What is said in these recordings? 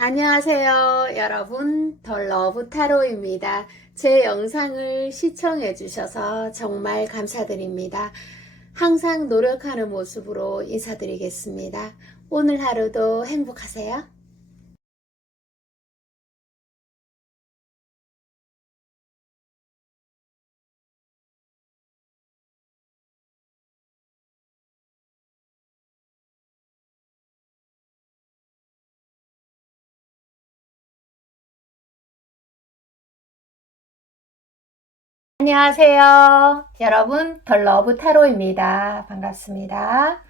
안녕하세요, 여러분. 덜러브 타로입니다. 제 영상을 시청해 주셔서 정말 감사드립니다. 항상 노력하는 모습으로 인사드리겠습니다. 오늘 하루도 행복하세요. 안녕하세요, 여러분. 덜러브 타로입니다. 반갑습니다.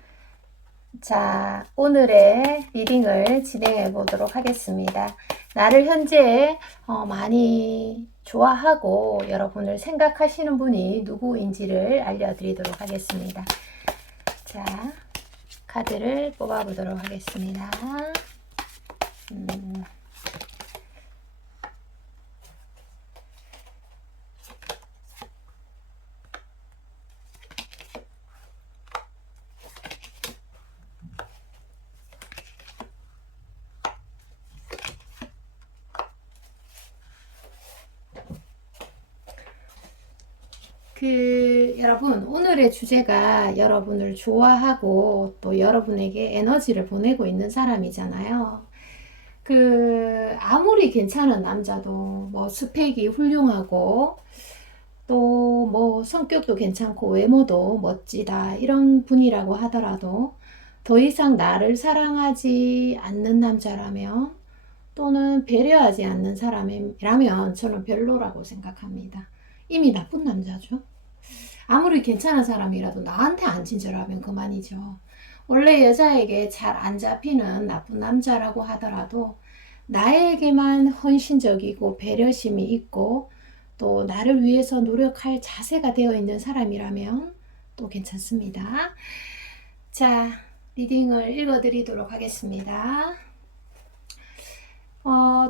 자, 오늘의 리딩을 진행해 보도록 하겠습니다. 나를 현재 많이 좋아하고 여러분을 생각하시는 분이 누구인지를 알려드리도록 하겠습니다. 자, 카드를 뽑아 보도록 하겠습니다. 여러분, 오늘의 주제가 여러분을 좋아하고 또 여러분에게 에너지를 보내고 있는 사람이잖아요. 아무리 괜찮은 남자도 뭐 스펙이 훌륭하고 또 뭐 성격도 괜찮고 외모도 멋지다 이런 분이라고 하더라도 더 이상 나를 사랑하지 않는 남자라면 또는 배려하지 않는 사람이라면 저는 별로라고 생각합니다. 이미 나쁜 남자죠. 아무리 괜찮은 사람이라도 나한테 안 친절하면 그만이죠. 원래 여자에게 잘 안 잡히는 나쁜 남자라고 하더라도 나에게만 헌신적이고 배려심이 있고 또 나를 위해서 노력할 자세가 되어 있는 사람이라면 또 괜찮습니다. 자, 리딩을 읽어드리도록 하겠습니다.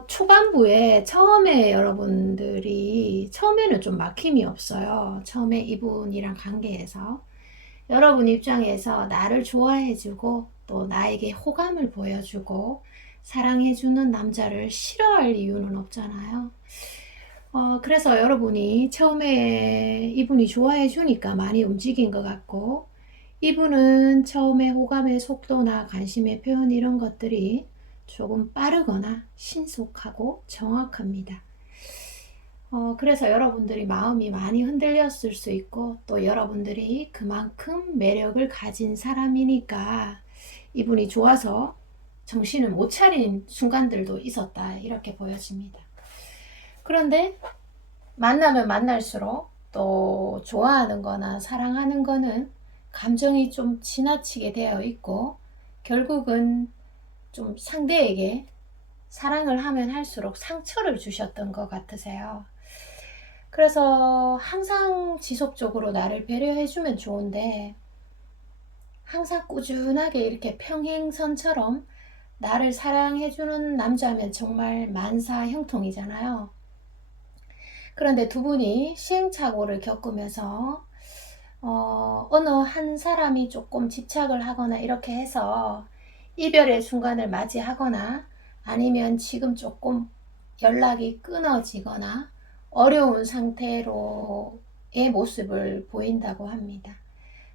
초반부에 처음에 여러분들이 처음에는 좀 막힘이 없어요. 처음에 이분이랑 관계에서 여러분 입장에서 나를 좋아해주고 또 나에게 호감을 보여주고 사랑해주는 남자를 싫어할 이유는 없잖아요. 그래서 여러분이 처음에 이분이 좋아해주니까 많이 움직인 것 같고 이분은 처음에 호감의 속도나 관심의 표현 이런 것들이 조금 빠르거나 신속하고 정확합니다. 그래서 여러분들이 마음이 많이 흔들렸을 수 있고 또 여러분들이 그만큼 매력을 가진 사람이니까 이분이 좋아서 정신을 못 차린 순간들도 있었다 이렇게 보여집니다. 그런데 만나면 만날수록 또 좋아하는 거나 사랑하는 거는 감정이 좀 지나치게 되어 있고 결국은 좀 상대에게 사랑을 하면 할수록 상처를 주셨던 것 같으세요. 그래서 항상 지속적으로 나를 배려해주면 좋은데 항상 꾸준하게 이렇게 평행선처럼 나를 사랑해주는 남자면 정말 만사형통이잖아요. 그런데 두 분이 시행착오를 겪으면서 어느 한 사람이 조금 집착을 하거나 이렇게 해서 이별의 순간을 맞이하거나 아니면 지금 조금 연락이 끊어지거나 어려운 상태로의 모습을 보인다고 합니다.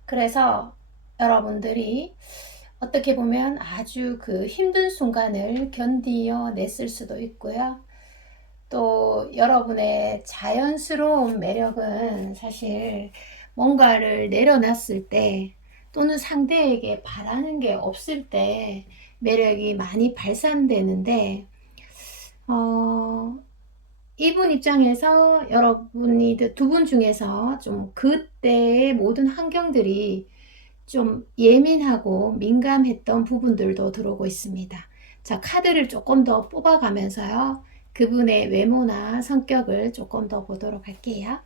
그래서 여러분들이 어떻게 보면 아주 힘든 순간을 견디어냈을 수도 있고요. 또 여러분의 자연스러운 매력은 사실 뭔가를 내려놨을 때 또는 상대에게 바라는 게 없을 때 매력이 많이 발산되는데 이분 입장에서 여러분이 두 분 중에서 좀 그때의 모든 환경들이 좀 예민하고 민감했던 부분들도 들어오고 있습니다. 자, 카드를 조금 더 뽑아가면서요. 그분의 외모나 성격을 조금 더 보도록 할게요.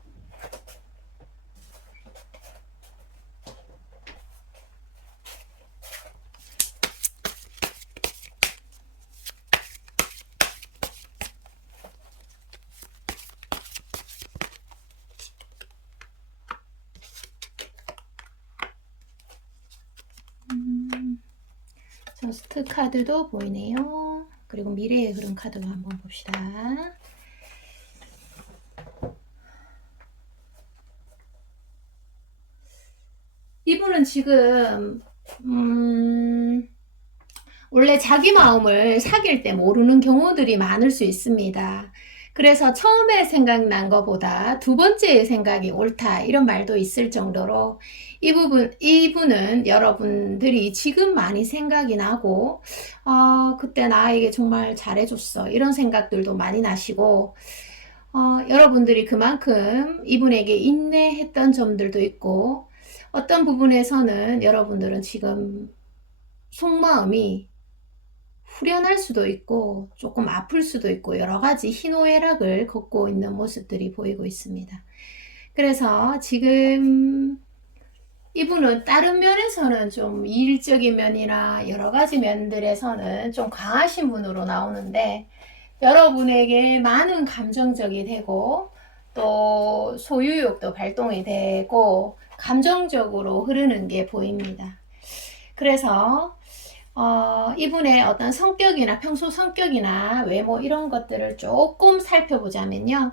저스트 카드도 보이네요. 그리고 미래의 흐름 카드도 한번 봅시다. 이분은 지금 원래 자기 마음을 사귈 때 모르는 경우들이 많을 수 있습니다. 그래서 처음에 생각난 것보다 두 번째의 생각이 옳다 이런 말도 있을 정도로 이분은 여러분들이 지금 많이 생각이 나고 그때 나에게 정말 잘해줬어 이런 생각들도 많이 나시고 여러분들이 그만큼 이분에게 인내했던 점들도 있고 어떤 부분에서는 여러분들은 지금 속마음이 후련할 수도 있고 조금 아플 수도 있고 여러 가지 희노애락을 걷고 있는 모습들이 보이고 있습니다. 그래서 지금 이분은 다른 면에서는 좀 이일적인 면이나 여러 가지 면들에서는 좀 강하신 분으로 나오는데 여러분에게 많은 감정적이 되고 또 소유욕도 발동이 되고 감정적으로 흐르는 게 보입니다. 그래서 이분의 어떤 성격이나 평소 성격이나 외모 이런 것들을 조금 살펴보자면요.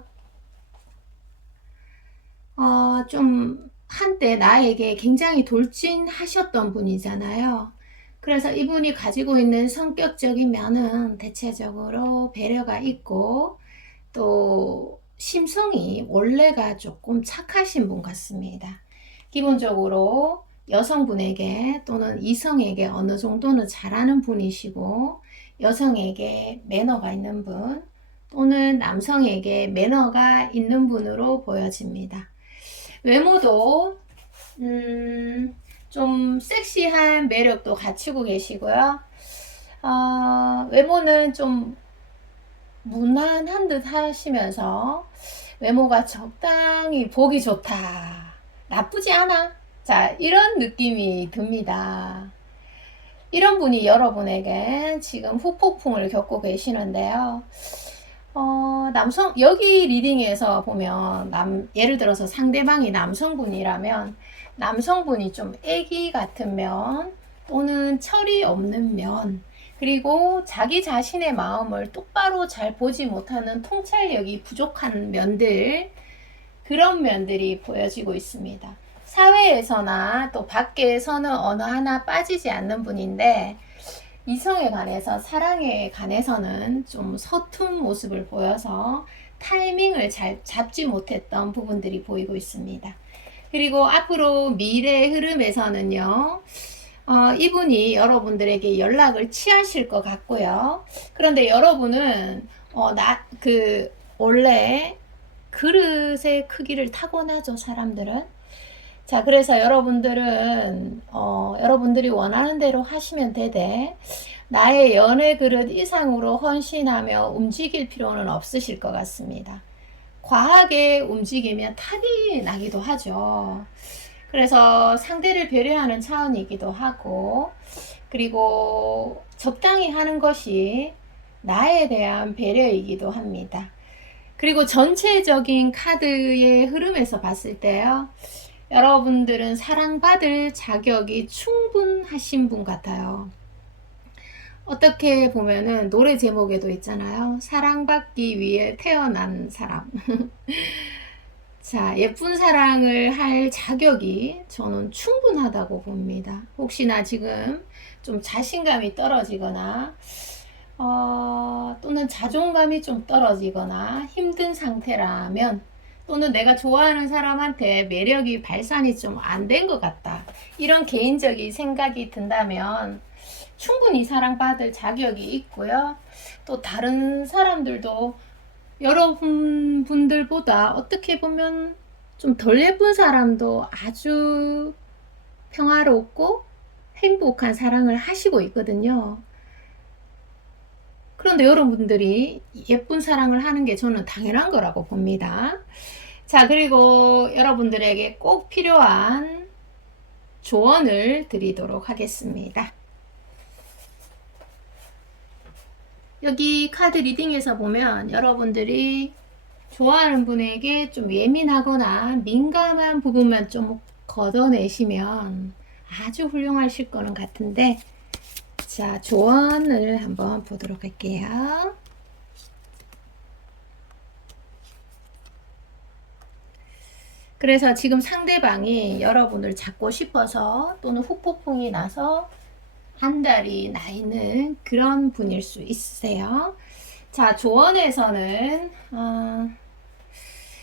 좀 한때 나에게 굉장히 돌진하셨던 분이잖아요. 그래서 이분이 가지고 있는 성격적인 면은 대체적으로 배려가 있고 또 심성이 원래가 조금 착하신 분 같습니다. 기본적으로 여성분에게 또는 이성에게 어느 정도는 잘하는 분이시고 여성에게 매너가 있는 분 또는 남성에게 매너가 있는 분으로 보여집니다. 외모도 좀 섹시한 매력도 갖추고 계시고요. 외모는 좀 무난한 듯 하시면서 외모가 적당히 보기 좋다. 나쁘지 않아. 자, 이런 느낌이 듭니다. 이런 분이 여러분에게 지금 후폭풍을 겪고 계시는데요. 여기 리딩에서 보면, 예를 들어서 상대방이 남성분이라면, 남성분이 좀 애기 같은 면, 또는 철이 없는 면, 그리고 자기 자신의 마음을 똑바로 잘 보지 못하는 통찰력이 부족한 면들, 그런 면들이 보여지고 있습니다. 사회에서나 또 밖에서는 어느 하나 빠지지 않는 분인데 이성에 관해서 사랑에 관해서는 좀 서툰 모습을 보여서 타이밍을 잘 잡지 못했던 부분들이 보이고 있습니다. 그리고 앞으로 미래의 흐름에서는요. 이분이 여러분들에게 연락을 취하실 것 같고요. 그런데 여러분은 원래 그릇의 크기를 타고나죠, 사람들은. 자, 그래서 여러분들은 여러분들이 원하는 대로 하시면 되되 나의 연애 그릇 이상으로 헌신하며 움직일 필요는 없으실 것 같습니다. 과하게 움직이면 탈이 나기도 하죠. 그래서 상대를 배려하는 차원이기도 하고 그리고 적당히 하는 것이 나에 대한 배려이기도 합니다. 그리고 전체적인 카드의 흐름에서 봤을 때요. 여러분들은 사랑받을 자격이 충분하신 분 같아요. 어떻게 보면은 노래 제목에도 있잖아요. 사랑받기 위해 태어난 사람. 자, 예쁜 사랑을 할 자격이 저는 충분하다고 봅니다. 혹시나 지금 좀 자신감이 떨어지거나 또는 자존감이 좀 떨어지거나 힘든 상태라면 또는 내가 좋아하는 사람한테 매력이 발산이 좀 안 된 것 같다. 이런 개인적인 생각이 든다면 충분히 사랑받을 자격이 있고요. 또 다른 사람들도 여러분들보다 어떻게 보면 좀 덜 예쁜 사람도 아주 평화롭고 행복한 사랑을 하시고 있거든요. 그런데 여러분들이 예쁜 사랑을 하는 게 저는 당연한 거라고 봅니다. 자, 그리고 여러분들에게 꼭 필요한 조언을 드리도록 하겠습니다. 여기 카드 리딩에서 보면 여러분들이 좋아하는 분에게 좀 예민하거나 민감한 부분만 좀 걷어내시면 아주 훌륭하실 거는 같은데 자, 조언을 한번 보도록 할게요. 그래서 지금 상대방이 여러분을 잡고 싶어서 또는 후폭풍이 나서 한 달이 나 있는 그런 분일 수 있으세요. 자, 조언에서는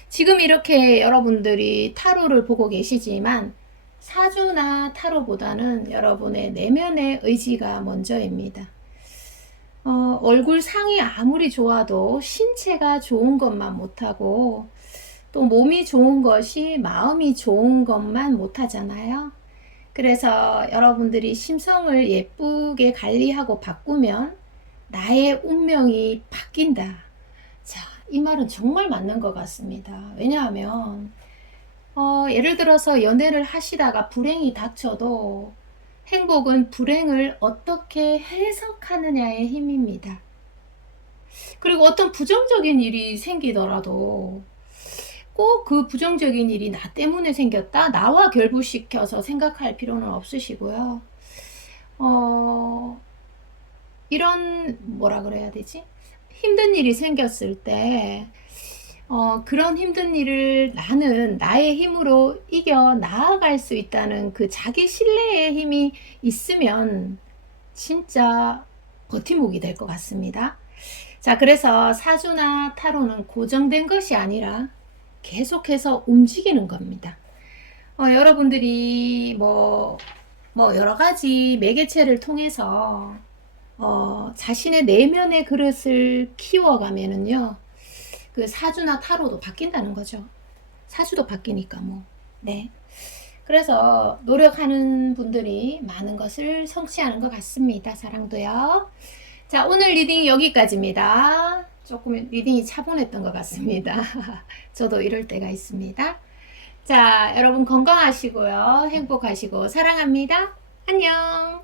지금 이렇게 여러분들이 타로를 보고 계시지만 사주나 타로보다는 여러분의 내면의 의지가 먼저입니다. 얼굴 상이 아무리 좋아도 신체가 좋은 것만 못하고 또 몸이 좋은 것이 마음이 좋은 것만 못하잖아요. 그래서 여러분들이 심성을 예쁘게 관리하고 바꾸면 나의 운명이 바뀐다. 자, 이 말은 정말 맞는 것 같습니다. 왜냐하면 예를 들어서 연애를 하시다가 불행이 닥쳐도 행복은 불행을 어떻게 해석하느냐의 힘입니다. 그리고 어떤 부정적인 일이 생기더라도 꼭 그 부정적인 일이 나 때문에 생겼다, 나와 결부시켜서 생각할 필요는 없으시고요. 이런 뭐라 그래야 되지? 힘든 일이 생겼을 때 그런 힘든 일을 나는 나의 힘으로 이겨 나아갈 수 있다는 그 자기 신뢰의 힘이 있으면 진짜 버팀목이 될 것 같습니다. 자, 그래서 사주나 타로는 고정된 것이 아니라 계속해서 움직이는 겁니다. 여러분들이 여러 가지 매개체를 통해서 자신의 내면의 그릇을 키워가면은요, 그 사주나 타로도 바뀐다는 거죠. 사주도 바뀌니까 뭐. 네. 그래서 노력하는 분들이 많은 것을 성취하는 것 같습니다. 사랑도요. 자, 오늘 리딩 여기까지입니다. 조금 리딩이 차분했던 것 같습니다. 저도 이럴 때가 있습니다. 자, 여러분 건강하시고요. 행복하시고 사랑합니다. 안녕.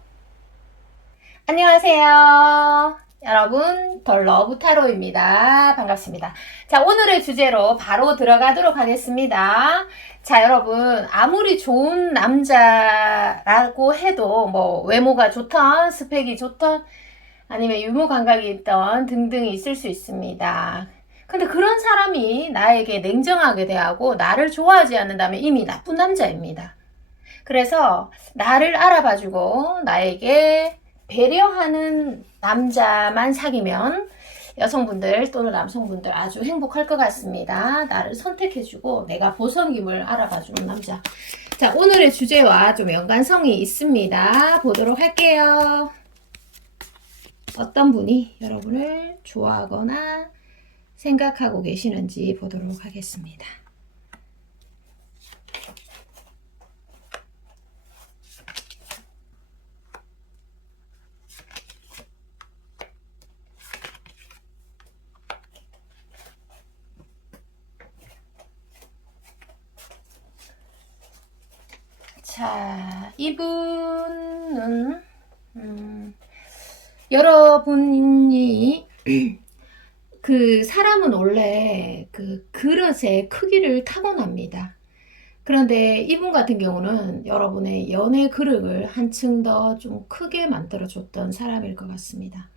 안녕하세요. 여러분, 더 러브 타로입니다. 반갑습니다. 자, 오늘의 주제로 바로 들어가도록 하겠습니다. 자, 여러분, 아무리 좋은 남자라고 해도 뭐 외모가 좋던, 스펙이 좋던, 아니면 유머 감각이 있던 등등이 있을 수 있습니다. 근데 그런 사람이 나에게 냉정하게 대하고 나를 좋아하지 않는다면 이미 나쁜 남자입니다. 그래서 나를 알아봐주고 나에게 배려하는 남자만 사귀면 여성분들 또는 남성분들 아주 행복할 것 같습니다. 나를 선택해주고 내가 보성김을 알아봐주는 남자. 자, 오늘의 주제와 좀 연관성이 있습니다. 보도록 할게요. 어떤 분이 여러분을 좋아하거나 생각하고 계시는지 보도록 하겠습니다. 자, 이분은 여러분이 그 사람은 원래 그 그릇의 크기를 타고납니다. 그런데 이분 같은 경우는 여러분의 연애 그릇을 한층 더 좀 크게 만들어줬던 사람일 것 같습니다.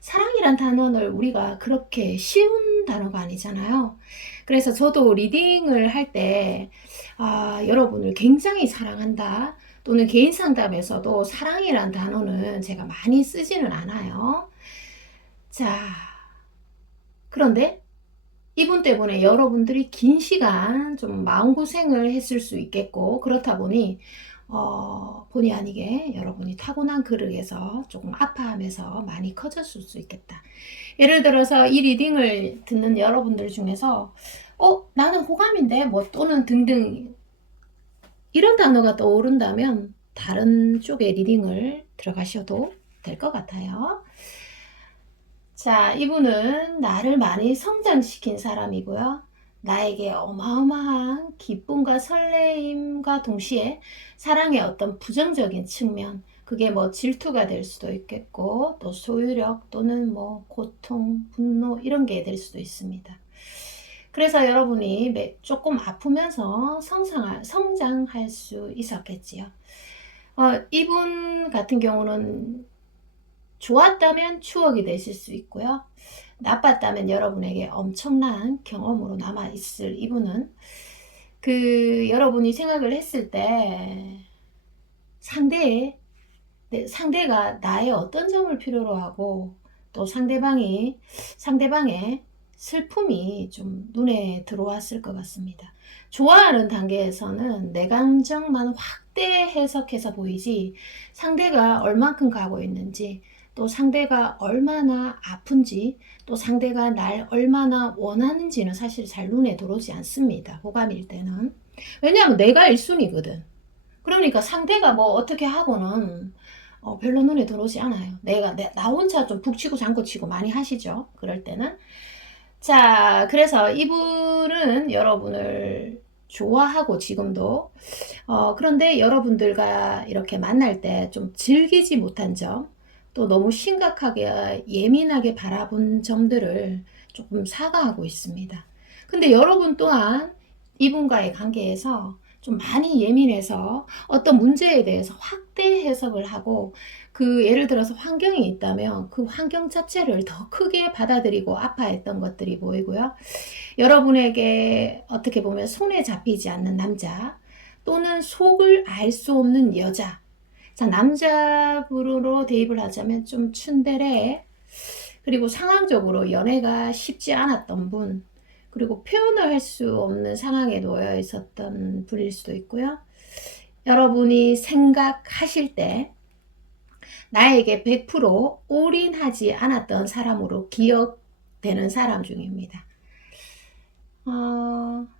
사랑이란 단어를 우리가 그렇게 쉬운 단어가 아니잖아요. 그래서 저도 리딩을 할 때, 여러분을 굉장히 사랑한다. 또는 개인 상담에서도 사랑이란 단어는 제가 많이 쓰지는 않아요. 자, 그런데 이분 때문에 여러분들이 긴 시간 좀 마음고생을 했을 수 있겠고, 그렇다 보니 본의 아니게 여러분이 타고난 그릇에서 조금 아파하면서 많이 커졌을 수 있겠다. 예를 들어서 이 리딩을 듣는 여러분들 중에서 나는 호감인데 뭐 또는 등등 이런 단어가 떠오른다면 다른 쪽의 리딩을 들어가셔도 될 것 같아요. 자, 이분은 나를 많이 성장시킨 사람이고요. 나에게 어마어마한 기쁨과 설레임과 동시에 사랑의 어떤 부정적인 측면, 그게 뭐 질투가 될 수도 있겠고, 또 소유력 또는 뭐 고통, 분노 이런 게 될 수도 있습니다. 그래서 여러분이 조금 아프면서 성장할 수 있었겠지요. 이분 같은 경우는 좋았다면 추억이 되실 수 있고요. 나빴다면 여러분에게 엄청난 경험으로 남아 있을 이분은 여러분이 생각을 했을 때 상대가 나의 어떤 점을 필요로 하고 또 상대방의 슬픔이 좀 눈에 들어왔을 것 같습니다. 좋아하는 단계에서는 내 감정만 확대 해석해서 보이지 상대가 얼만큼 가고 있는지 또 상대가 얼마나 아픈지 또 상대가 날 얼마나 원하는지는 사실 잘 눈에 들어오지 않습니다. 호감일 때는. 왜냐하면 내가 1순위거든. 그러니까 상대가 뭐 어떻게 하고는 별로 눈에 들어오지 않아요. 나 혼자 좀 북치고 장구치고 많이 하시죠. 그럴 때는. 자, 그래서 이분은 여러분을 좋아하고 지금도 그런데 여러분들과 이렇게 만날 때 좀 즐기지 못한 점, 또 너무 심각하게 예민하게 바라본 점들을 조금 사과하고 있습니다. 근데 여러분 또한 이분과의 관계에서 좀 많이 예민해서 어떤 문제에 대해서 확대 해석을 하고 예를 들어서 환경이 있다면 그 환경 자체를 더 크게 받아들이고 아파했던 것들이 보이고요. 여러분에게 어떻게 보면 손에 잡히지 않는 남자 또는 속을 알 수 없는 여자. 자, 남자분으로 대입을 하자면 좀 츤데레, 그리고 상황적으로 연애가 쉽지 않았던 분, 그리고 표현을 할 수 없는 상황에 놓여 있었던 분일 수도 있고요. 여러분이 생각하실 때 나에게 100% 올인하지 않았던 사람으로 기억되는 사람 중입니다.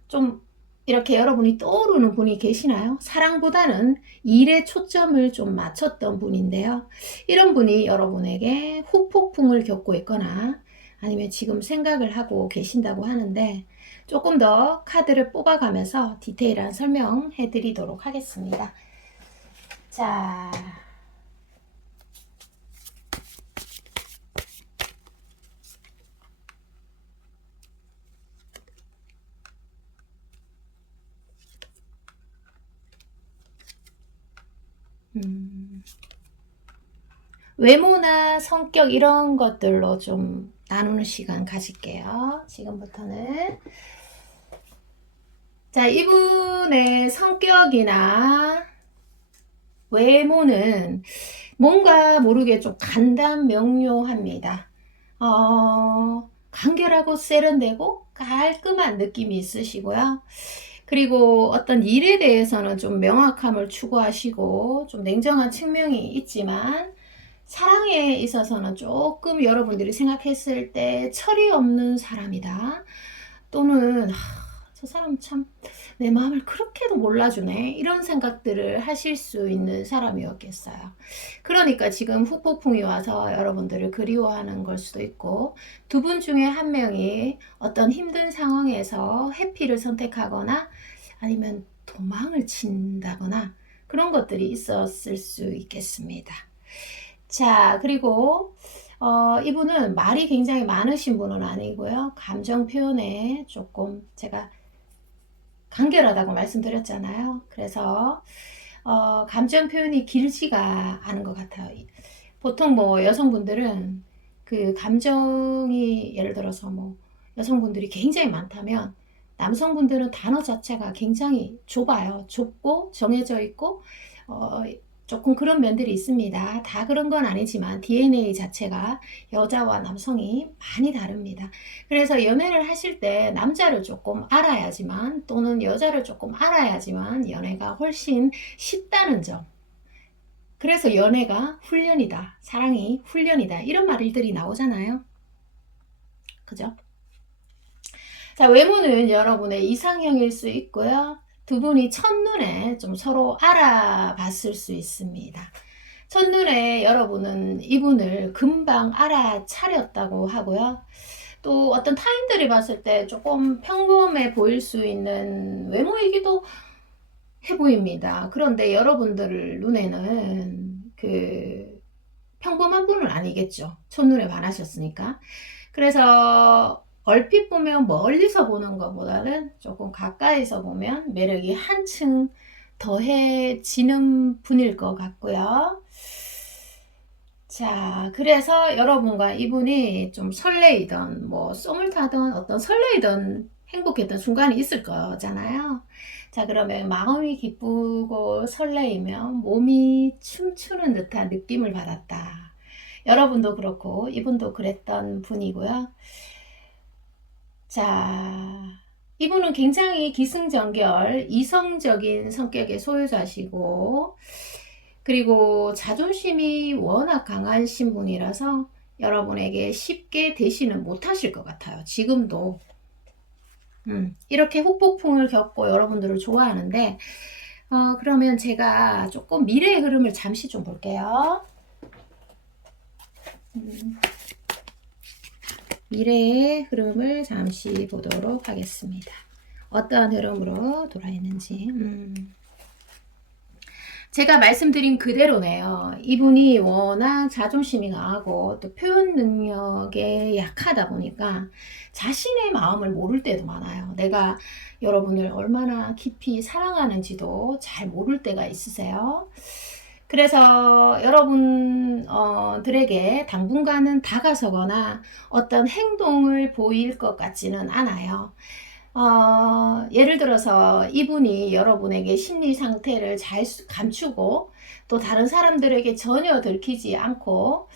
좀 이렇게 여러분이 떠오르는 분이 계시나요? 사랑보다는 일에 초점을 좀 맞췄던 분인데요. 이런 분이 여러분에게 후폭풍을 겪고 있거나 아니면 지금 생각을 하고 계신다고 하는데 조금 더 카드를 뽑아가면서 디테일한 설명해 드리도록 하겠습니다. 자, 외모나 성격 이런 것들로 좀 나누는 시간 가질게요. 지금부터는. 자, 이분의 성격이나 외모는 뭔가 모르게 좀 간단명료합니다. 간결하고 세련되고 깔끔한 느낌이 있으시고요. 그리고 어떤 일에 대해서는 좀 명확함을 추구하시고 좀 냉정한 측면이 있지만 사랑에 있어서는 조금 여러분들이 생각했을 때 철이 없는 사람이다. 또는 저 사람 참 내 마음을 그렇게도 몰라주네. 이런 생각들을 하실 수 있는 사람이었겠어요. 그러니까 지금 후폭풍이 와서 여러분들을 그리워하는 걸 수도 있고 두 분 중에 한 명이 어떤 힘든 상황에서 회피를 선택하거나 아니면 도망을 친다거나 그런 것들이 있었을 수 있겠습니다. 자, 그리고 이분은 말이 굉장히 많으신 분은 아니고요. 감정 표현에 조금 제가 간결하다고 말씀드렸잖아요. 그래서 감정 표현이 길지가 않은 것 같아요. 보통 뭐 여성분들은 감정이 예를 들어서 뭐 여성분들이 굉장히 많다면 남성분들은 단어 자체가 굉장히 좁아요. 좁고 정해져 있고 조금 그런 면들이 있습니다. 다 그런 건 아니지만 DNA 자체가 여자와 남성이 많이 다릅니다. 그래서 연애를 하실 때 남자를 조금 알아야지만 또는 여자를 조금 알아야지만 연애가 훨씬 쉽다는 점. 그래서 연애가 훈련이다. 사랑이 훈련이다. 이런 말들이 나오잖아요. 그죠? 자, 외모는 여러분의 이상형일 수 있고요. 두 분이 첫눈에 좀 서로 알아봤을 수 있습니다. 첫눈에 여러분은 이분을 금방 알아차렸다고 하고요. 또 어떤 타인들이 봤을 때 조금 평범해 보일 수 있는 외모이기도 해 보입니다. 그런데 여러분들 눈에는 평범한 분은 아니겠죠. 첫눈에 반하셨으니까. 그래서 얼핏 보면 멀리서 보는 것보다는 조금 가까이서 보면 매력이 한층 더해지는 분일 것 같고요. 자, 그래서 여러분과 이분이 좀 설레이던, 뭐, 썸을 타던 어떤 설레이던 행복했던 순간이 있을 거잖아요. 자, 그러면 마음이 기쁘고 설레이면 몸이 춤추는 듯한 느낌을 받았다. 여러분도 그렇고, 이분도 그랬던 분이고요. 자, 이분은 굉장히 기승전결, 이성적인 성격의 소유자시고, 그리고 자존심이 워낙 강하신 분이라서 여러분에게 쉽게 대시는 못하실 것 같아요. 지금도. 이렇게 후폭풍을 겪고 여러분들을 좋아하는데, 그러면 제가 조금 미래의 흐름을 잠시 좀 볼게요. 미래의 흐름을 잠시 보도록 하겠습니다. 어떠한 흐름으로 돌아있는지. 제가 말씀드린 그대로네요. 이분이 워낙 자존심이 강하고 또 표현 능력에 약하다 보니까 자신의 마음을 모를 때도 많아요. 내가 여러분을 얼마나 깊이 사랑하는지도 잘 모를 때가 있으세요. 그래서 여러분들에게 당분간은 다가서거나 어떤 행동을 보일 것 같지는 않아요. 예를 들어서 이분이 여러분에게 심리 상태를 잘 감추고 또 다른 사람들에게 전혀 들키지 않고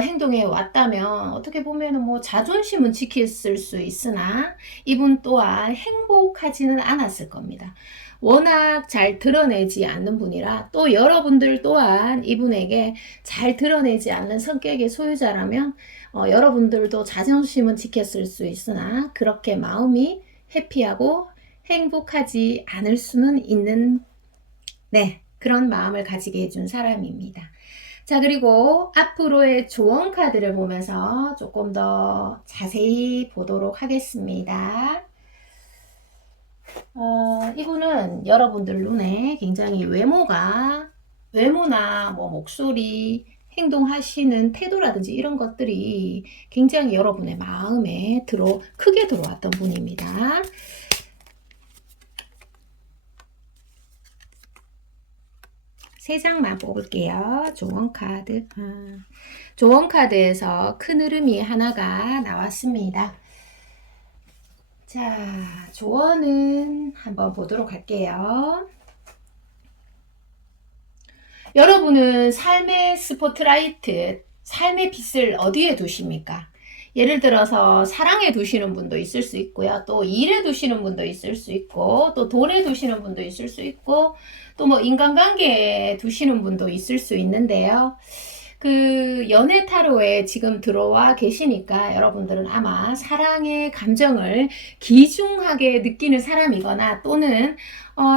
행동해 왔다면 어떻게 보면 뭐 자존심은 지켰을 수 있으나 이분 또한 행복하지는 않았을 겁니다. 워낙 잘 드러내지 않는 분이라 또 여러분들 또한 이분에게 잘 드러내지 않는 성격의 소유자라면 여러분들도 자존심은 지켰을 수 있으나 그렇게 마음이 해피하고 행복하지 않을 수는 있는 그런 마음을 가지게 해준 사람입니다. 자, 그리고 앞으로의 조언 카드를 보면서 조금 더 자세히 보도록 하겠습니다. 이분은 여러분들 눈에 굉장히 외모나 뭐 목소리, 행동하시는 태도라든지 이런 것들이 굉장히 여러분의 마음에 크게 들어왔던 분입니다. 세 장만 뽑을게요. 조언 카드. 조언 카드에서 큰 흐름이 하나가 나왔습니다. 자, 조언은 한번 보도록 할게요. 여러분은 삶의 스포트라이트, 삶의 빛을 어디에 두십니까? 예를 들어서 사랑에 두시는 분도 있을 수 있고요. 또 일에 두시는 분도 있을 수 있고, 또 돈에 두시는 분도 있을 수 있고, 또 뭐 인간관계에 두시는 분도 있을 수 있는데요. 그 연애 타로에 지금 들어와 계시니까 여러분들은 아마 사랑의 감정을 귀중하게 느끼는 사람이거나 또는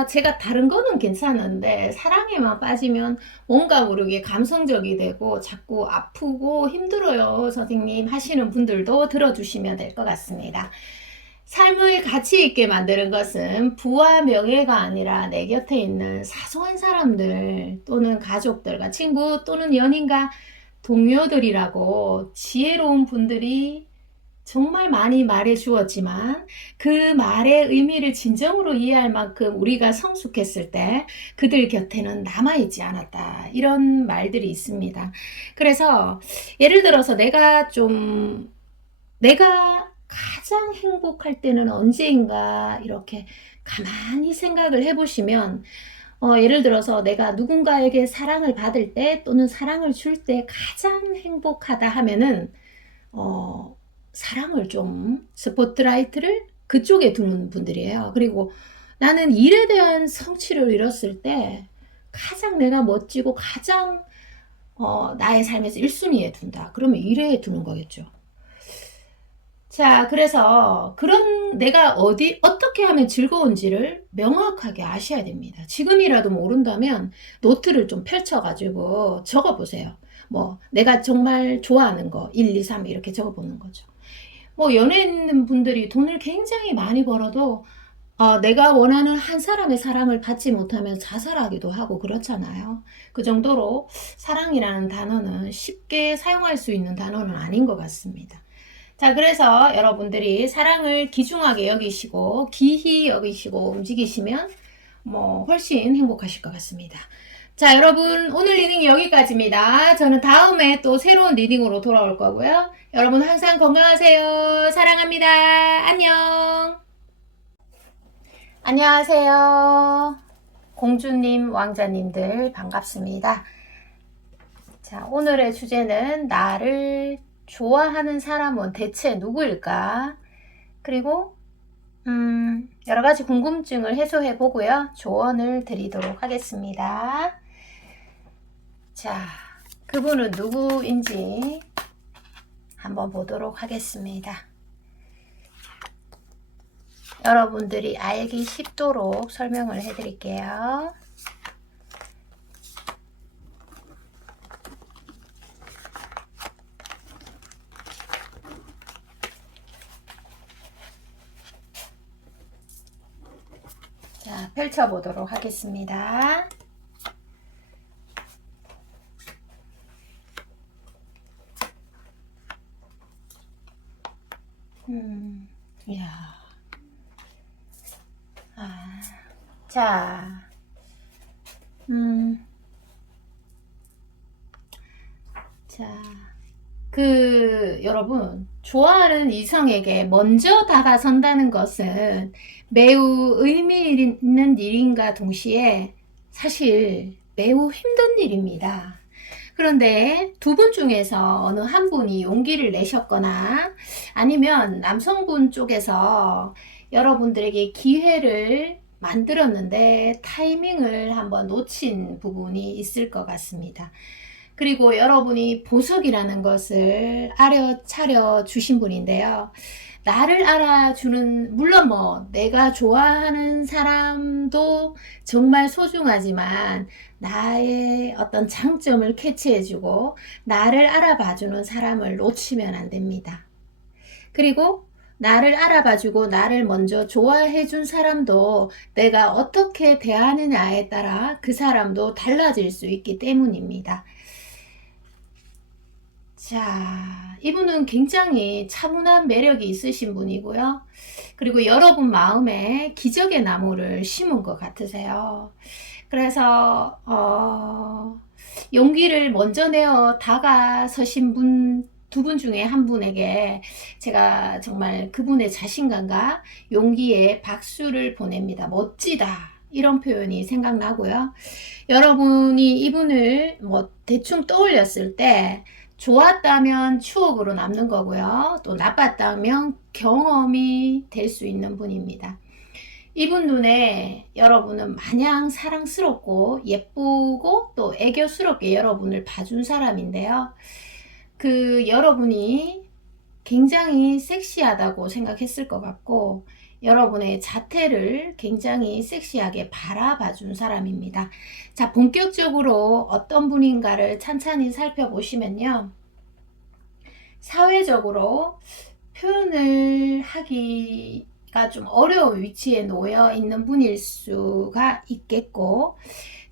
제가 다른 거는 괜찮은데 사랑에만 빠지면 뭔가 모르게 감성적이 되고 자꾸 아프고 힘들어요 선생님 하시는 분들도 들어주시면 될 것 같습니다. 삶을 가치 있게 만드는 것은 부와 명예가 아니라 내 곁에 있는 사소한 사람들 또는 가족들과 친구 또는 연인과 동료들이라고 지혜로운 분들이 정말 많이 말해 주었지만 그 말의 의미를 진정으로 이해할 만큼 우리가 성숙했을 때 그들 곁에는 남아있지 않았다. 이런 말들이 있습니다. 그래서 예를 들어서 내가 가장 행복할 때는 언제인가 이렇게 가만히 생각을 해보시면 예를 들어서 내가 누군가에게 사랑을 받을 때 또는 사랑을 줄 때 가장 행복하다 하면은 사랑을 좀 스포트라이트를 그쪽에 두는 분들이에요. 그리고 나는 일에 대한 성취를 이뤘을 때 가장 내가 멋지고 가장 나의 삶에서 1순위에 둔다. 그러면 일에 두는 거겠죠. 자, 그래서 그런 내가 어떻게 하면 즐거운지를 명확하게 아셔야 됩니다. 지금이라도 모른다면 노트를 좀 펼쳐가지고 적어보세요. 뭐, 내가 정말 좋아하는 거, 1, 2, 3 이렇게 적어보는 거죠. 뭐, 연애 있는 분들이 돈을 굉장히 많이 벌어도 내가 원하는 한 사람의 사랑을 받지 못하면 자살하기도 하고 그렇잖아요. 그 정도로 사랑이라는 단어는 쉽게 사용할 수 있는 단어는 아닌 것 같습니다. 자, 그래서 여러분들이 사랑을 귀중하게 여기시고 귀히 여기시고 움직이시면 뭐 훨씬 행복하실 것 같습니다. 자, 여러분 오늘 리딩 여기까지입니다. 저는 다음에 또 새로운 리딩으로 돌아올 거고요. 여러분 항상 건강하세요. 사랑합니다. 안녕. 안녕하세요. 공주님, 왕자님들 반갑습니다. 자, 오늘의 주제는 나를 좋아하는 사람은 대체 누구일까? 그리고 여러 가지 궁금증을 해소해 보고요. 조언을 드리도록 하겠습니다. 자, 그분은 누구인지 한번 보도록 하겠습니다. 여러분들이 알기 쉽도록 설명을 해 드릴게요. 자, 펼쳐보도록 하겠습니다. 이야. 자, 자, 여러분, 좋아하는 이성에게 먼저 다가선다는 것은 매우 의미 있는 일인가 동시에 사실 매우 힘든 일입니다. 그런데 두 분 중에서 어느 한 분이 용기를 내셨거나 아니면 남성분 쪽에서 여러분들에게 기회를 만들었는데 타이밍을 한번 놓친 부분이 있을 것 같습니다. 그리고 여러분이 보석이라는 것을 알아차려 주신 분인데요. 나를 알아주는, 물론 뭐 내가 좋아하는 사람도 정말 소중하지만 나의 어떤 장점을 캐치해주고 나를 알아봐주는 사람을 놓치면 안 됩니다. 그리고 나를 알아봐주고 나를 먼저 좋아해준 사람도 내가 어떻게 대하느냐에 따라 그 사람도 달라질 수 있기 때문입니다. 자, 이분은 굉장히 차분한 매력이 있으신 분이고요. 그리고 여러분 마음에 기적의 나무를 심은 것 같으세요. 그래서 용기를 먼저 내어 다가서신 두 분 중에 한 분에게 제가 정말 그분의 자신감과 용기에 박수를 보냅니다. 멋지다. 이런 표현이 생각나고요. 여러분이 이분을 뭐 대충 떠올렸을 때 좋았다면 추억으로 남는 거고요. 또 나빴다면 경험이 될 수 있는 분입니다. 이분 눈에 여러분은 마냥 사랑스럽고 예쁘고 또 애교스럽게 여러분을 봐준 사람인데요. 여러분이 굉장히 섹시하다고 생각했을 것 같고 여러분의 자태를 굉장히 섹시하게 바라봐준 사람입니다. 자, 본격적으로 어떤 분인가를 찬찬히 살펴보시면요. 사회적으로 표현을 하기가 좀 어려운 위치에 놓여 있는 분일 수가 있겠고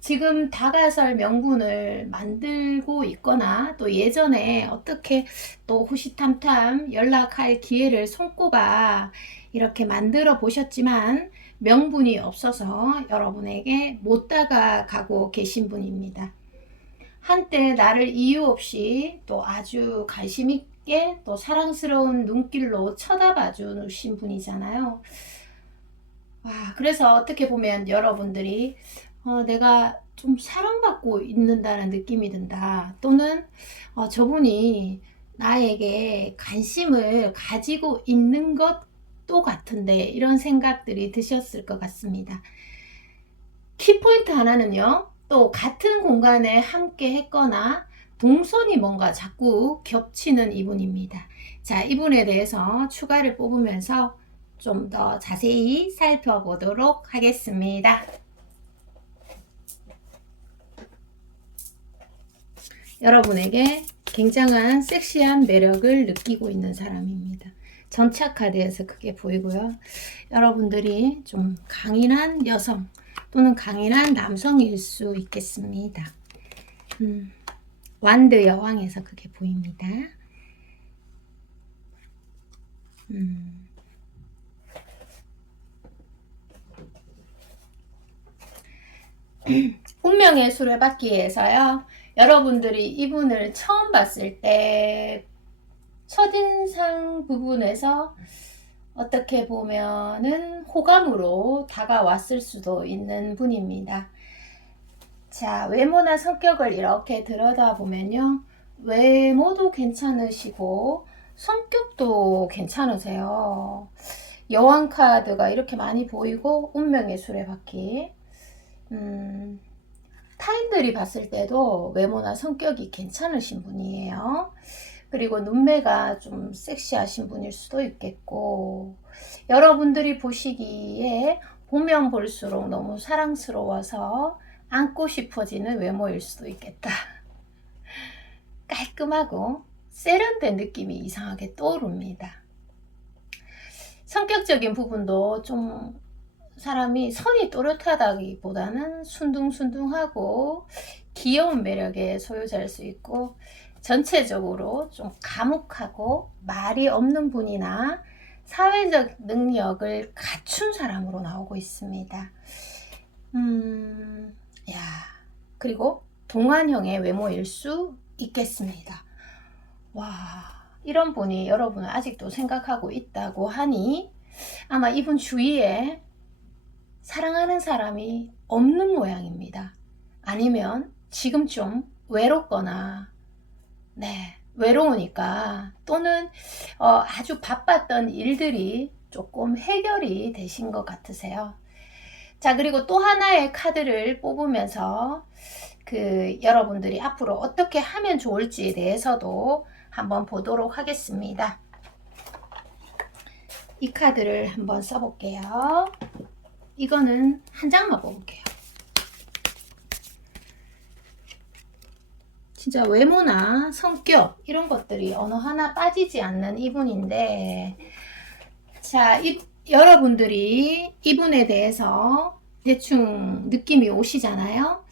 지금 다가설 명분을 만들고 있거나 또 예전에 어떻게 또 호시탐탐 연락할 기회를 손꼽아 이렇게 만들어 보셨지만 명분이 없어서 여러분에게 못 다가가고 계신 분입니다. 한때 나를 이유 없이 또 아주 관심 있게 또 사랑스러운 눈길로 쳐다봐 주신 분이잖아요. 그래서 어떻게 보면 여러분들이 내가 좀 사랑받고 있는다는 느낌이 든다. 또는 저분이 나에게 관심을 가지고 있는 것도 같은데 이런 생각들이 드셨을 것 같습니다. 키포인트 하나는요. 또 같은 공간에 함께 했거나 동선이 뭔가 자꾸 겹치는 이분입니다. 자, 이분에 대해서 추가를 뽑으면서 좀 더 자세히 살펴보도록 하겠습니다. 여러분에게 굉장한 섹시한 매력을 느끼고 있는 사람입니다. 전차 카드에서 그게 보이고요. 여러분들이 좀 강인한 여성 또는 강인한 남성일 수 있겠습니다. 완드 여왕에서 그게 보입니다. 운명의 수레바퀴에서요. 여러분들이 이분을 처음 봤을 때 첫인상 부분에서 어떻게 보면은 호감으로 다가왔을 수도 있는 분입니다. 자, 외모나 성격을 이렇게 들여다보면요. 외모도 괜찮으시고 성격도 괜찮으세요. 여왕 카드가 이렇게 많이 보이고 운명의 수레바퀴. 타인들이 봤을 때도 외모나 성격이 괜찮으신 분이에요. 그리고 눈매가 좀 섹시하신 분일 수도 있겠고, 여러분들이 보시기에 보면 볼수록 너무 사랑스러워서 안고 싶어지는 외모일 수도 있겠다. 깔끔하고 세련된 느낌이 이상하게 떠오릅니다. 성격적인 부분도 좀 사람이 선이 또렷하다기보다는 순둥순둥하고 귀여운 매력의 소유자일 수 있고, 전체적으로 좀 과묵하고 말이 없는 분이나 사회적 능력을 갖춘 사람으로 나오고 있습니다. 야, 그리고 동안형의 외모일 수 있겠습니다. 와, 이런 분이 여러분을 아직도 생각하고 있다고 하니 아마 이분 주위에 사랑하는 사람이 없는 모양입니다. 아니면 지금 좀 외롭거나, 외로우니까, 또는 아주 바빴던 일들이 조금 해결이 되신 것 같으세요. 자, 그리고 또 하나의 카드를 뽑으면서 여러분들이 앞으로 어떻게 하면 좋을지에 대해서도 한번 보도록 하겠습니다. 이 카드를 한번 써볼게요. 이거는 한 장만 뽑을게요. 진짜 외모나 성격 이런 것들이 어느 하나 빠지지 않는 이분인데, 자, 여러분들이 이분에 대해서 대충 느낌이 오시잖아요.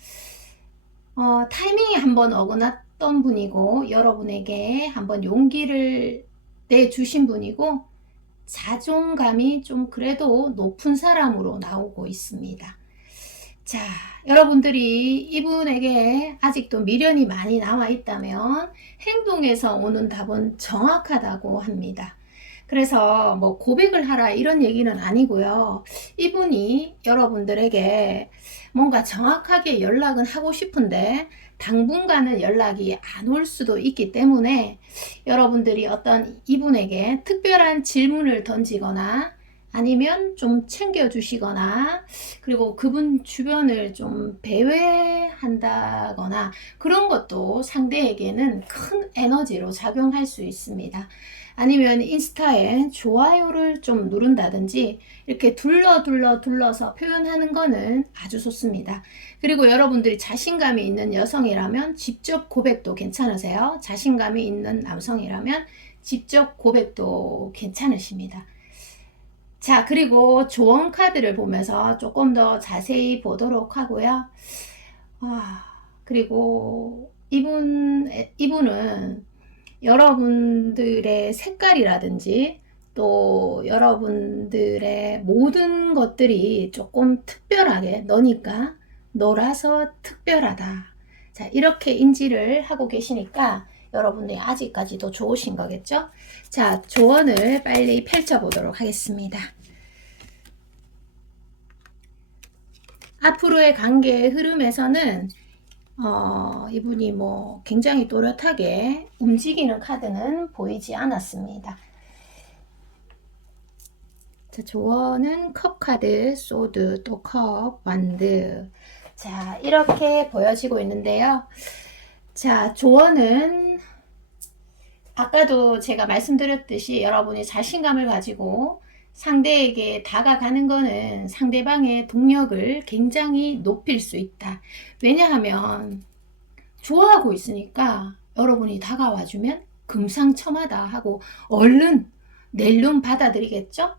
타이밍이 한번 어긋났던 분이고, 여러분에게 한번 용기를 내주신 분이고, 자존감이 좀 그래도 높은 사람으로 나오고 있습니다. 자, 여러분들이 이분에게 아직도 미련이 많이 남아 있다면 행동에서 오는 답은 정확하다고 합니다. 그래서 뭐 고백을 하라 이런 얘기는 아니고요. 이분이 여러분들에게 뭔가 정확하게 연락은 하고 싶은데 당분간은 연락이 안 올 수도 있기 때문에 여러분들이 어떤 이분에게 특별한 질문을 던지거나 아니면 좀 챙겨주시거나, 그리고 그분 주변을 좀 배회한다거나 그런 것도 상대에게는 큰 에너지로 작용할 수 있습니다. 아니면 인스타에 좋아요를 좀 누른다든지 이렇게 둘러서 표현하는 거는 아주 좋습니다. 그리고 여러분들이 자신감이 있는 여성이라면 직접 고백도 괜찮으세요. 자신감이 있는 남성이라면 직접 고백도 괜찮으십니다. 자, 그리고 조언 카드를 보면서 조금 더 자세히 보도록 하고요. 그리고 이분은 여러분들의 색깔이라든지 또 여러분들의 모든 것들이 조금 특별하게 너니까 너라서 특별하다. 자, 이렇게 인지를 하고 계시니까 여러분들이 아직까지도 좋으신 거겠죠? 자, 조언을 빨리 펼쳐보도록 하겠습니다. 앞으로의 관계의 흐름에서는 이분이 뭐 굉장히 또렷하게 움직이는 카드는 보이지 않았습니다. 자, 조언은 컵 카드, 소드, 또 컵, 완드. 자, 이렇게 보여지고 있는데요. 자, 조언은 아까도 제가 말씀드렸듯이 여러분이 자신감을 가지고 상대에게 다가가는 거는 상대방의 동력을 굉장히 높일 수 있다. 왜냐하면 좋아하고 있으니까 여러분이 다가와주면 금상첨화다 하고 얼른 낼름 받아들이겠죠?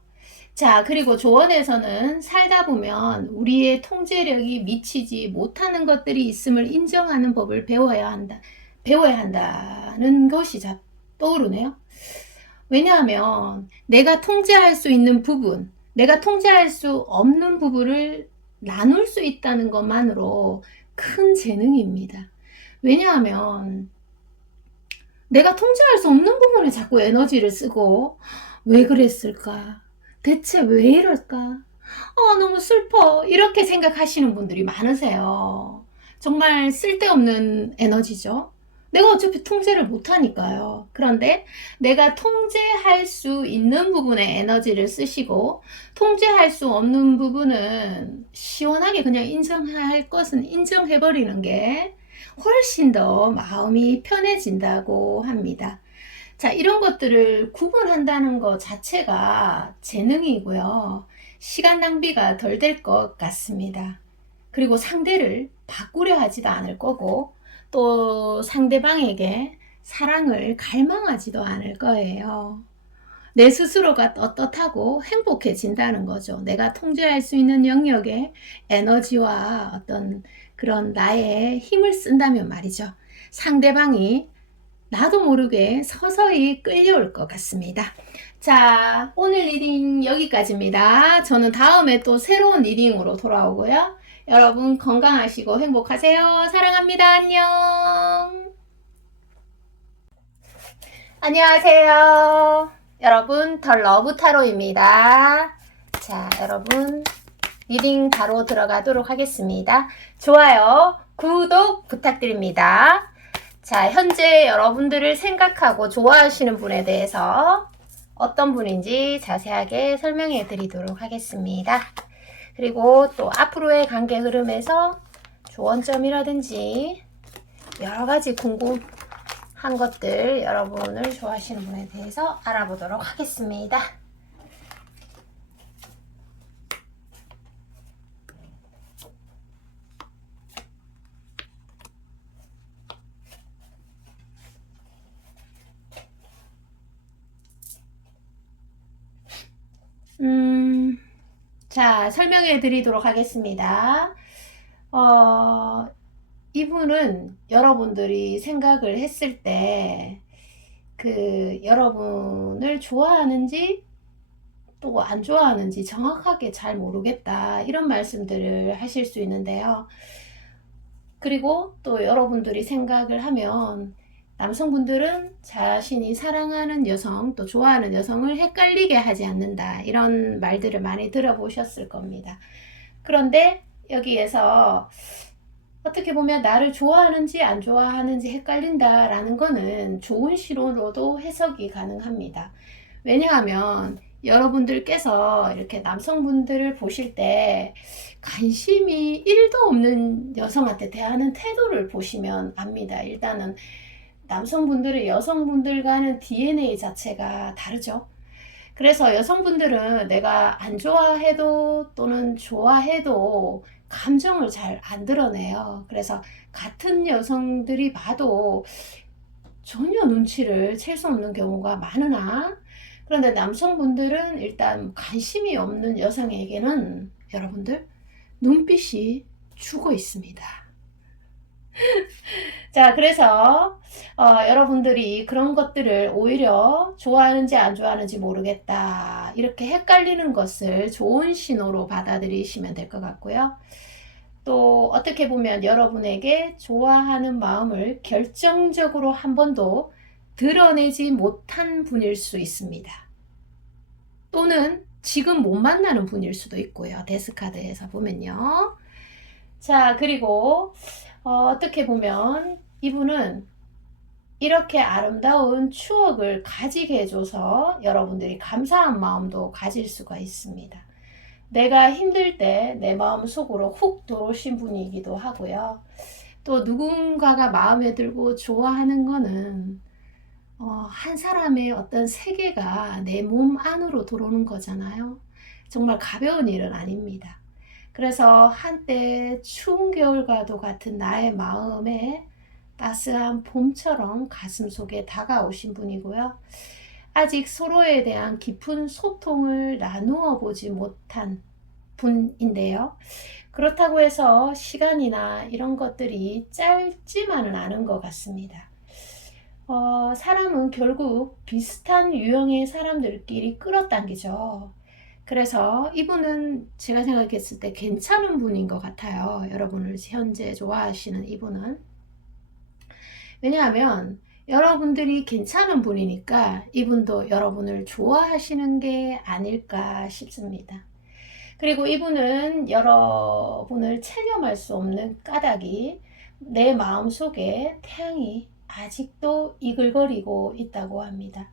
자, 그리고 조언에서는 살다 보면 우리의 통제력이 미치지 못하는 것들이 있음을 인정하는 법을 배워야 한다는 것이 떠오르네요. 왜냐하면 내가 통제할 수 있는 부분, 내가 통제할 수 없는 부분을 나눌 수 있다는 것만으로 큰 재능입니다. 왜냐하면 내가 통제할 수 없는 부분에 자꾸 에너지를 쓰고 왜 그랬을까? 대체 왜 이럴까? 너무 슬퍼. 이렇게 생각하시는 분들이 많으세요. 정말 쓸데없는 에너지죠. 내가 어차피 통제를 못하니까요. 그런데 내가 통제할 수 있는 부분에 에너지를 쓰시고 통제할 수 없는 부분은 시원하게 그냥 인정할 것은 인정해버리는 게 훨씬 더 마음이 편해진다고 합니다. 자, 이런 것들을 구분한다는 것 자체가 재능이고요. 시간 낭비가 덜 될 것 같습니다. 그리고 상대를 바꾸려 하지도 않을 거고, 또 상대방에게 사랑을 갈망하지도 않을 거예요. 내 스스로가 떳떳하고 행복해진다는 거죠. 내가 통제할 수 있는 영역에 에너지와 어떤 그런 나의 힘을 쓴다면 말이죠. 상대방이 나도 모르게 서서히 끌려올 것 같습니다. 자, 오늘 리딩 여기까지입니다. 저는 다음에 또 새로운 리딩으로 돌아오고요. 여러분 건강하시고 행복하세요. 사랑합니다. 안녕. 안녕하세요. 여러분, 더 러브 타로입니다. 자, 여러분 리딩 바로 들어가도록 하겠습니다. 좋아요, 구독 부탁드립니다. 자, 현재 여러분들을 생각하고 좋아하시는 분에 대해서 어떤 분인지 자세하게 설명해 드리도록 하겠습니다. 그리고 또 앞으로의 관계 흐름에서 조언점이라든지 여러 가지 궁금한 것들 여러분을 좋아하시는 분에 대해서 알아보도록 하겠습니다. 자, 설명해 드리도록 하겠습니다. 이분은 여러분들이 생각을 했을 때, 여러분을 좋아하는지 또 안 좋아하는지 정확하게 잘 모르겠다. 이런 말씀들을 하실 수 있는데요. 그리고 또 여러분들이 생각을 하면 남성분들은 자신이 사랑하는 여성 또 좋아하는 여성을 헷갈리게 하지 않는다, 이런 말들을 많이 들어보셨을 겁니다. 그런데 여기에서 어떻게 보면 나를 좋아하는지 안 좋아하는지 헷갈린다라는 거는 좋은 시로도 해석이 가능합니다. 왜냐하면 여러분들께서 이렇게 남성분들을 보실 때 관심이 1도 없는 여성한테 대하는 태도를 보시면 압니다. 일단은 남성분들은 여성분들과는 DNA 자체가 다르죠. 그래서 여성분들은 내가 안 좋아해도 또는 좋아해도 감정을 잘 안 드러내요. 그래서 같은 여성들이 봐도 전혀 눈치를 챌 수 없는 경우가 많으나, 그런데 남성분들은 일단 관심이 없는 여성에게는 여러분들 눈빛이 죽어 있습니다. 자, 그래서 여러분들이 그런 것들을 오히려 좋아하는지 안 좋아하는지 모르겠다, 이렇게 헷갈리는 것을 좋은 신호로 받아들이시면 될 것 같고요. 또 어떻게 보면 여러분에게 좋아하는 마음을 결정적으로 한 번도 드러내지 못한 분일 수 있습니다. 또는 지금 못 만나는 분일 수도 있고요. 데스카드에서 보면요. 자, 그리고 어떻게 보면 이분은 이렇게 아름다운 추억을 가지게 해줘서 여러분들이 감사한 마음도 가질 수가 있습니다. 내가 힘들 때 내 마음 속으로 훅 들어오신 분이기도 하고요. 또 누군가가 마음에 들고 좋아하는 거는 한 사람의 어떤 세계가 내 몸 안으로 들어오는 거잖아요. 정말 가벼운 일은 아닙니다. 그래서 한때 추운 겨울과도 같은 나의 마음에 따스한 봄처럼 가슴 속에 다가오신 분이고요. 아직 서로에 대한 깊은 소통을 나누어 보지 못한 분인데요. 그렇다고 해서 시간이나 이런 것들이 짧지만은 않은 것 같습니다. 사람은 결국 비슷한 유형의 사람들끼리 끌어당기죠. 그래서 이분은 제가 생각했을 때 괜찮은 분인 것 같아요. 여러분을 현재 좋아하시는 이분은. 왜냐하면 여러분들이 괜찮은 분이니까 이분도 여러분을 좋아하시는 게 아닐까 싶습니다. 그리고 이분은 여러분을 체념할 수 없는 까닭이 내 마음속에 태양이 아직도 이글거리고 있다고 합니다.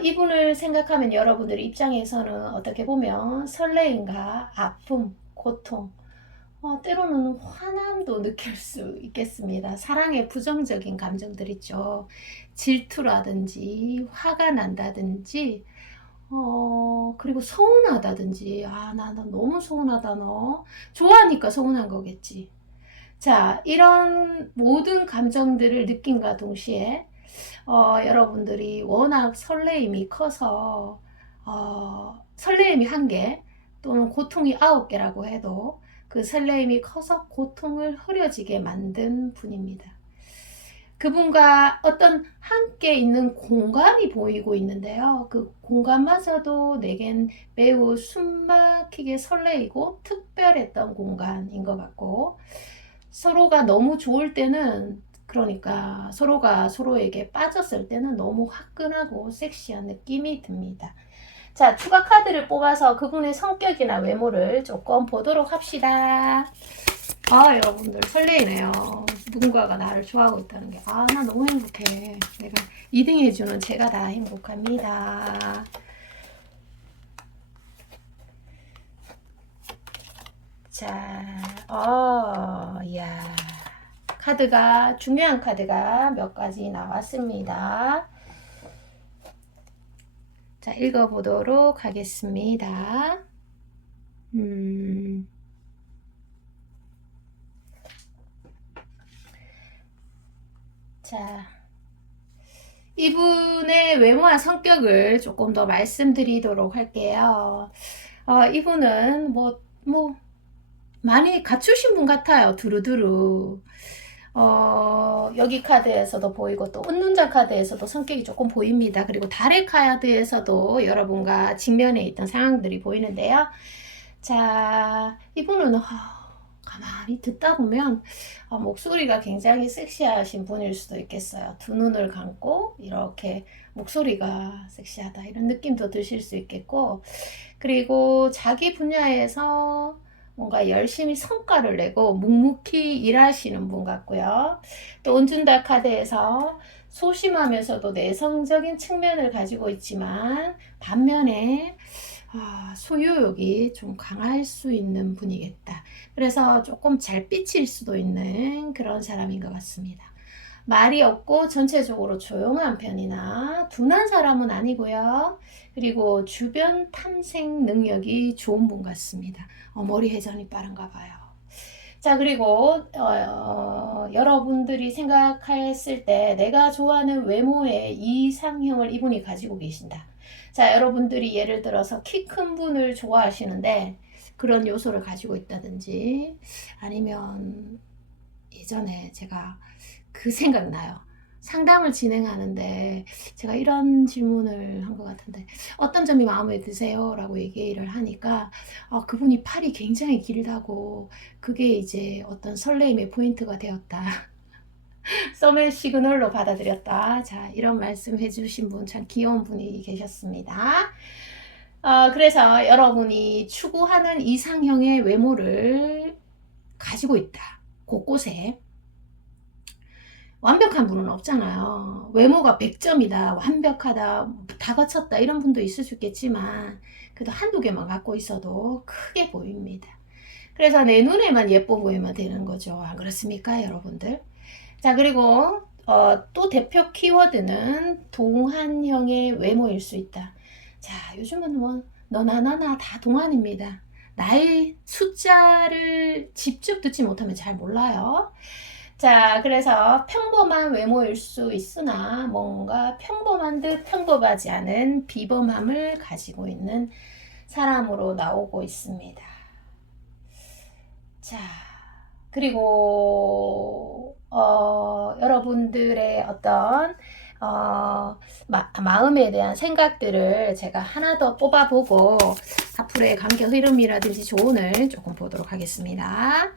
이분을 생각하면 여러분들 입장에서는 어떻게 보면 설레임과 아픔, 고통, 때로는 화남도 느낄 수 있겠습니다. 사랑의 부정적인 감정들 있죠. 질투라든지 화가 난다든지 그리고 서운하다든지 나 너무 서운하다 너. 좋아하니까 서운한 거겠지. 자, 이런 모든 감정들을 느낀과 동시에 여러분들이 워낙 설레임이 커서 설레임이 한 개 또는 고통이 9개라고 해도 그 설레임이 커서 고통을 흐려지게 만든 분입니다. 그분과 어떤 함께 있는 공간이 보이고 있는데요. 그 공간마저도 내겐 매우 숨막히게 설레이고 특별했던 공간인 것 같고, 서로가 너무 좋을 때는, 그러니까 서로가 서로에게 빠졌을 때는 너무 화끈하고 섹시한 느낌이 듭니다. 자, 추가 카드를 뽑아서 그분의 성격이나 외모를 조금 보도록 합시다. 여러분들 설레이네요. 누군가가 나를 좋아하고 있다는 게. 나 너무 행복해. 내가 2등 해주는 제가 다 행복합니다. 자, 야. 카드가, 중요한 카드가 몇 가지 나왔습니다. 자, 읽어보도록 하겠습니다. 자, 이분의 외모와 성격을 조금 더 말씀드리도록 할게요. 이분은 많이 갖추신 분 같아요. 두루두루. 여기 카드에서도 보이고 또 은둔자 카드에서도 성격이 조금 보입니다. 그리고 달의 카드에서도 여러분과 직면해 있던 상황들이 보이는데요. 자, 이분은 가만히 듣다 보면 목소리가 굉장히 섹시하신 분일 수도 있겠어요. 두 눈을 감고 이렇게 목소리가 섹시하다 이런 느낌도 드실 수 있겠고, 그리고 자기 분야에서 뭔가 열심히 성과를 내고 묵묵히 일하시는 분 같고요. 또 은둔다 카드에서 소심하면서도 내성적인 측면을 가지고 있지만 반면에 소유욕이 좀 강할 수 있는 분이겠다. 그래서 조금 잘 삐칠 수도 있는 그런 사람인 것 같습니다. 말이 없고 전체적으로 조용한 편이나 둔한 사람은 아니고요. 그리고 주변 탐색 능력이 좋은 분 같습니다. 머리 회전이 빠른가 봐요. 자, 그리고 여러분들이 생각했을 때 내가 좋아하는 외모의 이상형을 이분이 가지고 계신다. 자, 여러분들이 예를 들어서 키 큰 분을 좋아하시는데 그런 요소를 가지고 있다든지, 아니면 예전에 제가 그 생각나요. 상담을 진행하는데 제가 이런 질문을 한 것 같은데, 어떤 점이 마음에 드세요? 라고 얘기를 하니까 그분이 팔이 굉장히 길다고, 그게 이제 어떤 설레임의 포인트가 되었다. 썸의 시그널로 받아들였다. 자, 이런 말씀 해주신 분 참 귀여운 분이 계셨습니다. 그래서 여러분이 추구하는 이상형의 외모를 가지고 있다. 곳곳에. 완벽한 분은 없잖아요. 외모가 100점이다, 완벽하다, 다 갖췄다 이런 분도 있을 수 있겠지만 그래도 한두 개만 갖고 있어도 크게 보입니다. 그래서 내 눈에만 예뻐 보이면 되는 거죠. 안 그렇습니까, 여러분들? 자, 그리고 또 대표 키워드는 동안형의 외모일 수 있다. 자, 요즘은 뭐 너나 나나 다 동안입니다. 나이 숫자를 직접 듣지 못하면 잘 몰라요. 자, 그래서 평범한 외모일 수 있으나 뭔가 평범한 듯 평범하지 않은 비범함을 가지고 있는 사람으로 나오고 있습니다. 자, 그리고 여러분들의 어떤 마음에 대한 생각들을 제가 하나 더 뽑아보고 앞으로의 관계 흐름이라든지 조언을 조금 보도록 하겠습니다.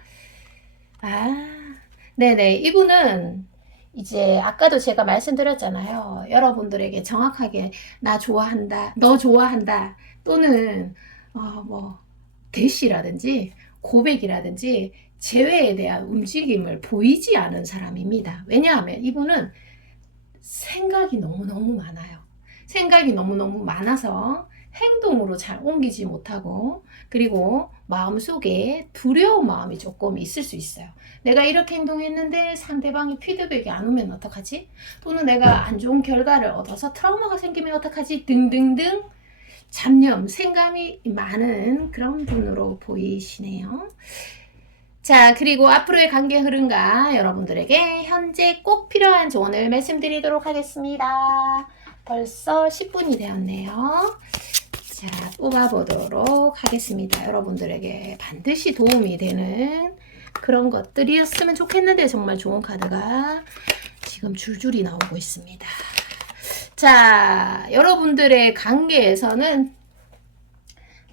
네네. 이분은 이제 아까도 제가 말씀드렸잖아요. 여러분들에게 정확하게 나 좋아한다, 너 좋아한다, 또는 뭐 대시라든지 고백이라든지 재회에 대한 움직임을 보이지 않은 사람입니다. 왜냐하면 이분은 생각이 너무너무 많아요. 생각이 너무너무 많아서 행동으로 잘 옮기지 못하고, 그리고 마음속에 두려운 마음이 조금 있을 수 있어요. 내가 이렇게 행동했는데 상대방이 피드백이 안 오면 어떡하지? 또는 내가 안 좋은 결과를 얻어서 트라우마가 생기면 어떡하지? 등등등 잡념, 생각이 많은 그런 분으로 보이시네요. 자, 그리고 앞으로의 관계 흐름과 여러분들에게 현재 꼭 필요한 조언을 말씀드리도록 하겠습니다. 벌써 10분이 되었네요. 자, 뽑아보도록 하겠습니다. 여러분들에게 반드시 도움이 되는 그런 것들이었으면 좋겠는데 정말 좋은 카드가 지금 줄줄이 나오고 있습니다. 자, 여러분들의 관계에서는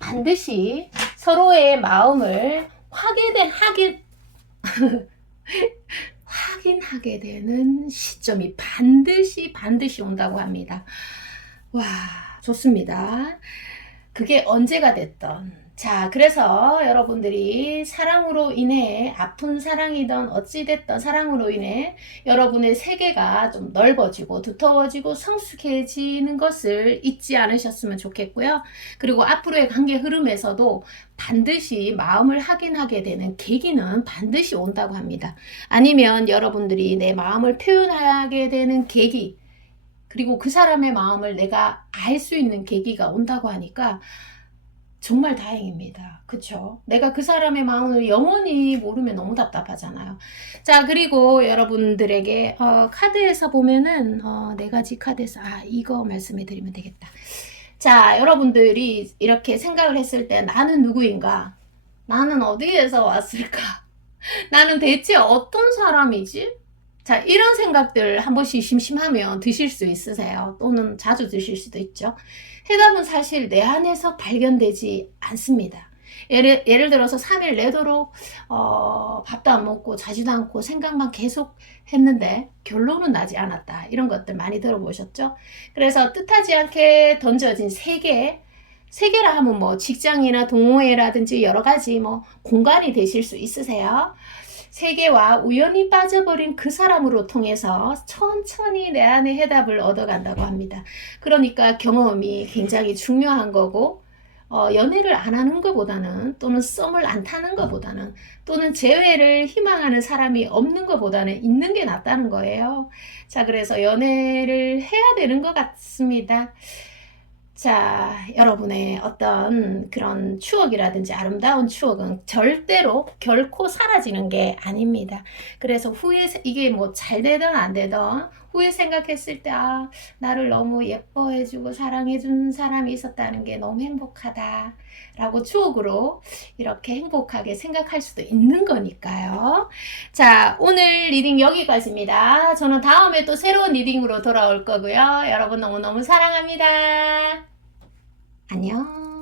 반드시 서로의 마음을 확인하게 되는 시점이 반드시 온다고 합니다. 와, 좋습니다. 그게 언제가 됐던. 자, 그래서 여러분들이 사랑으로 인해, 아픈 사랑이든 어찌됐든 사랑으로 인해 여러분의 세계가 좀 넓어지고 두터워지고 성숙해지는 것을 잊지 않으셨으면 좋겠고요. 그리고 앞으로의 관계 흐름에서도 반드시 마음을 확인하게 되는 계기는 반드시 온다고 합니다. 아니면 여러분들이 내 마음을 표현하게 되는 계기, 그리고 그 사람의 마음을 내가 알 수 있는 계기가 온다고 하니까 정말 다행입니다. 그쵸? 내가 그 사람의 마음을 영원히 모르면 너무 답답하잖아요. 자, 그리고 여러분들에게 카드에서 보면은 네 가지 카드에서 이거 말씀해 드리면 되겠다. 자, 여러분들이 이렇게 생각을 했을 때 나는 누구인가? 나는 어디에서 왔을까? 나는 대체 어떤 사람이지? 자, 이런 생각들 한 번씩 심심하면 드실 수 있으세요. 또는 자주 드실 수도 있죠. 해답은 사실 내 안에서 발견되지 않습니다. 예를 들어서 3일 내도록 밥도 안 먹고 자지도 않고 생각만 계속 했는데 결론은 나지 않았다. 이런 것들 많이 들어보셨죠? 그래서 뜻하지 않게 던져진 세계라 하면 뭐 직장이나 동호회라든지 여러 가지 뭐 공간이 되실 수 있으세요. 세계와 우연히 빠져버린 그 사람으로 통해서 천천히 내 안의 해답을 얻어간다고 합니다. 그러니까 경험이 굉장히 중요한 거고, 연애를 안 하는 것보다는, 또는 썸을 안 타는 것보다는, 또는 재회를 희망하는 사람이 없는 것보다는 있는 게 낫다는 거예요. 자, 그래서 연애를 해야 되는 것 같습니다. 자, 여러분의 어떤 그런 추억이라든지 아름다운 추억은 절대로 결코 사라지는 게 아닙니다. 그래서 후에 이게 뭐 잘 되든 안 되든 후에 생각했을 때 나를 너무 예뻐해주고 사랑해준 사람이 있었다는 게 너무 행복하다 라고 추억으로 이렇게 행복하게 생각할 수도 있는 거니까요. 자, 오늘 리딩 여기까지입니다. 저는 다음에 또 새로운 리딩으로 돌아올 거고요. 여러분 너무너무 사랑합니다. 안녕.